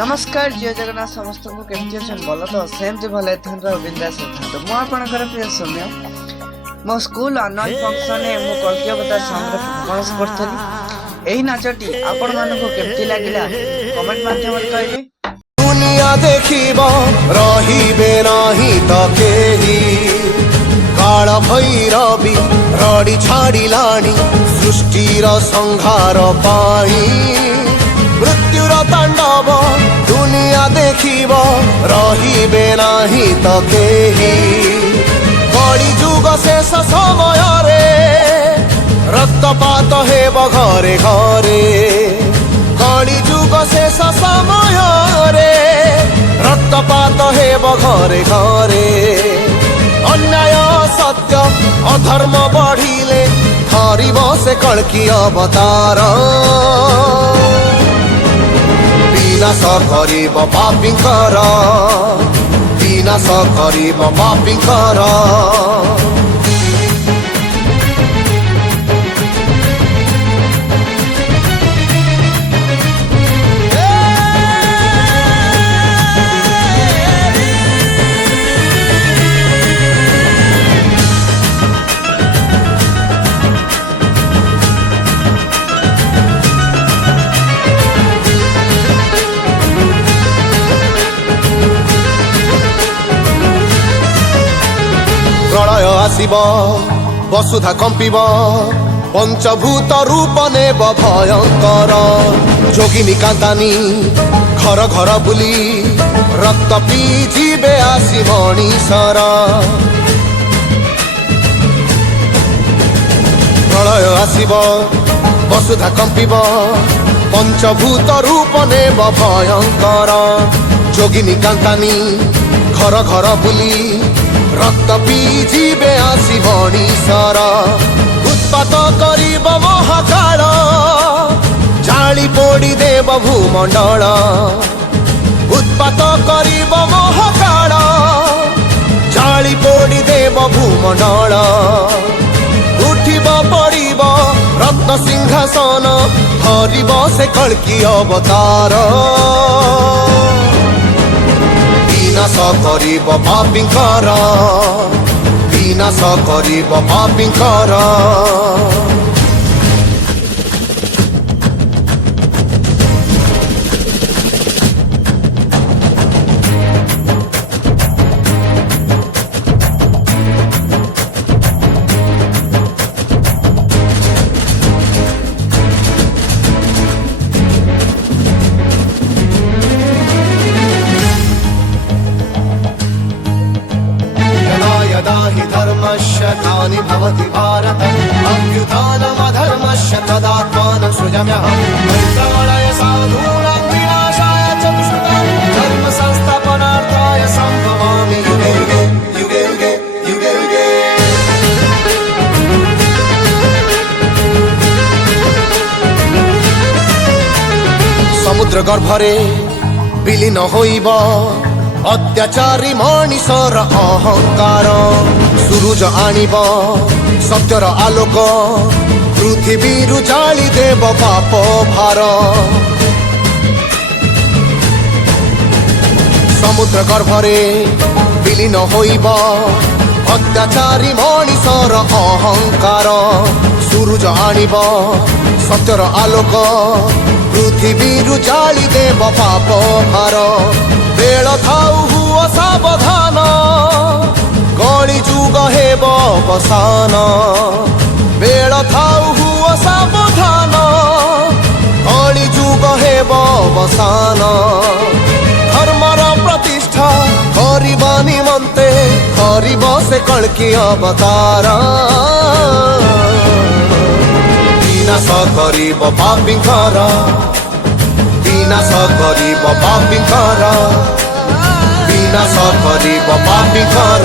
नमस्कार जय जगन्नाथ समस्त को केमती अच्छे भल तो सेमती भल था बिंदास था मु आपणकर प्रिय सौम्य मो स्कूल आनुअल फंक्शन मु कल्की अवतार सॉन्ग परफॉर्मेंस करथली एही नाचटी आपण मानको केमती लागिला कमेंट माध्यम रे कहले दुनिया देखिबो रहिबे नाही त केही काळ भैरवी रडी छाडिलाणी सृष्टिर संहार पाई मृत्युर तांडव दुनिया देखिब रहिबे नाही त केही कली जुग शेष समय रे रक्तपात हेब घरे घरे कली जुग शेष समय रे रक्तपात हेब घरे घरे अन्याय सत्य अधर्म बढ़िले धरिब से कल्की अवतार विनाश करिब पापींकर विनाश करिब पापींकर प्रलय आसिब वसुधा कंपिब पंचभूत रूप नेब भयंकर जोगिनी कांतानी घर घर बुली रक्त पी जीवे आसी मणिषर प्रलय आसिब वसुधा कंपिब पंचभूत रूप नेब भयंकर जोगिनी कांतानी घर घर बुली रक्त पी जीवे आसी मणिषर उत्पात करिब महाकाल जाली पोड़ी देव भूमंडल उत्पात करिब महाकाल जाली पोड़ी देव भूमंडल उठिब पड़िब रत्न सिंहासन धरिब से कल्की अवतार विनाश करिब पापींकर विनाश करिब पापींकर धर्मस्य ग्लानिर्भवति भारत अभ्युत्थानमधर्मस्य तदात्मानं सृजाम्यहम् वैश्रवणाय साधूनां विनाशाय च दुष्कृतां धर्म संस्थापनार्थाय सम्भवामि युगे युगे युगे युगे युगे समुद्र गर्भरे विलीन होइब अत्याचारी मणिषर अहंकार सूरज आणिब सत्यर आलोक पृथ्वी जाली देव पाप भार समुद्र गर्भरे विलीन होइब अत्याचारी मणिषर अहंकार सूरज आणिब सत्यर आलोक पृथ्वी जाली देव पाप भार बेल थाउ हुआ सावधान कली जुग हेब अवसान बेल थाउ हुआ सावधान कली जुग हेब अवसान धर्मर प्रतिष्ठा करिबा निमन्ते करिब से कल्की अवतार विनाश करिब पापींकर विनाश करिब पापींकर विनाश करिब पापींकर